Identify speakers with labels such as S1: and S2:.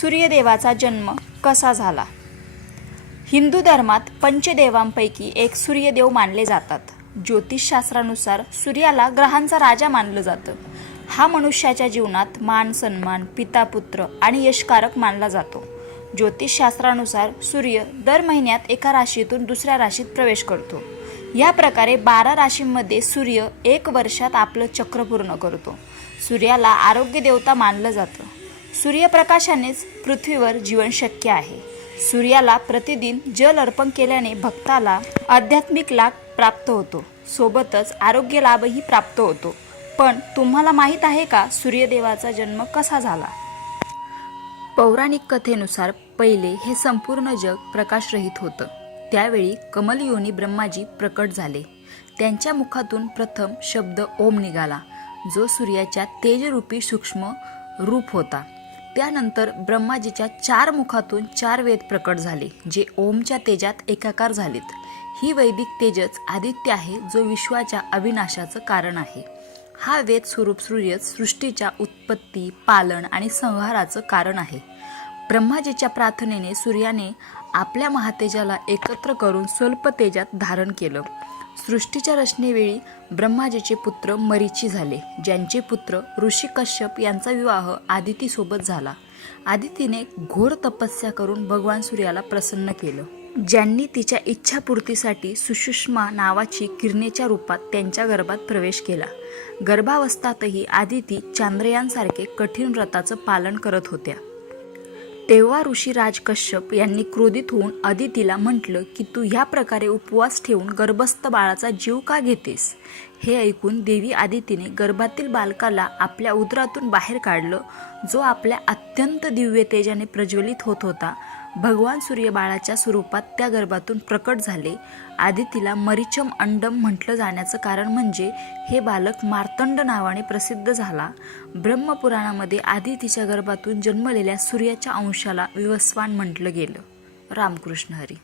S1: सूर्यदेवाचा जन्म कसा झाला? हिंदू धर्मात पंचदेवांपैकी एक सूर्यदेव मानले जातात. ज्योतिषशास्त्रानुसार सूर्याला ग्रहांचा राजा मानलं जातं. हा मनुष्याच्या जीवनात मान सन्मान पिता पुत्र आणि यशकारक मानला जातो. ज्योतिषशास्त्रानुसार सूर्य दर महिन्यात एका राशीतून दुसऱ्या राशीत प्रवेश करतो. या प्रकारे बारा राशींमध्ये सूर्य एक वर्षात आपलं चक्र पूर्ण करतो. सूर्याला आरोग्य देवता मानलं जातं. सूर्यप्रकाशानेच पृथ्वीवर जीवन शक्य आहे. सूर्याला प्रतिदिन जल अर्पण केल्याने भक्ताला आध्यात्मिक लाभ प्राप्त होतो. सोबतच आरोग्य लाभही प्राप्त होतो. पण तुम्हाला माहीत आहे का सूर्यदेवाचा जन्म कसा झाला? पौराणिक कथेनुसार पहिले हे संपूर्ण जग प्रकाशरहित होतं. त्यावेळी कमलयोनी ब्रह्माजी प्रकट झाले. त्यांच्या मुखातून प्रथम शब्द ओम निघाला जो सूर्याच्या तेजरूपी सूक्ष्म रूप होता. त्यानंतर ब्रह्माजीच्या चार मुखातून चार वेद प्रकट झाले जे ओमच्या तेजात एकाकार झालेत. ही वैदिक तेजच आदित्य आहे जो विश्वाच्या अविनाशाचं कारण आहे. हा वेद स्वरूप सूर्य सृष्टीच्या उत्पत्ती पालन आणि संहाराचं कारण आहे. ब्रह्माजीच्या प्रार्थनेने सूर्याने आपल्या महातेजाला एकत्र करून स्वल्प तेजात धारण केलं. सृष्टीच्या रचनेवेळी ब्रह्माजीचे पुत्र मरीची झाले ज्यांचे पुत्र ऋषी कश्यप यांचा विवाह आदितीसोबत झाला. आदितीने घोर तपस्या करून भगवान सूर्याला प्रसन्न केलं. ज्यांनी तिच्या इच्छापूर्तीसाठी सुषुष्मा नावाची किरणेच्या रूपात त्यांच्या गर्भात प्रवेश केला. गर्भावस्थातही आदिती चांद्रयानसारखे कठीण व्रताचं पालन करत होत्या. तेव्हा ऋषीराज कश्यप यांनी क्रोधित होऊन अदितीला म्हटलं की तू ह्या प्रकारे उपवास ठेवून गर्भस्थ बाळाचा जीव का घेतेस? हे ऐकून देवी आदितीने गर्भातील बालकाला आपल्या उदरातून बाहेर काढलं जो आपल्या अत्यंत दिव्य तेजाने प्रज्वलित होत होता. भगवान सूर्यबाळाच्या स्वरूपात त्या गर्भातून प्रकट झाले. आधी तिला मरिचम अंडम म्हटलं जाण्याचं कारण म्हणजे हे बालक मार्तंड नावाने प्रसिद्ध झाला. ब्रह्मपुराणामध्ये आधी तिच्या गर्भातून जन्मलेल्या सूर्याच्या अंशाला विवस्वान म्हटलं गेलं. रामकृष्ण हरी.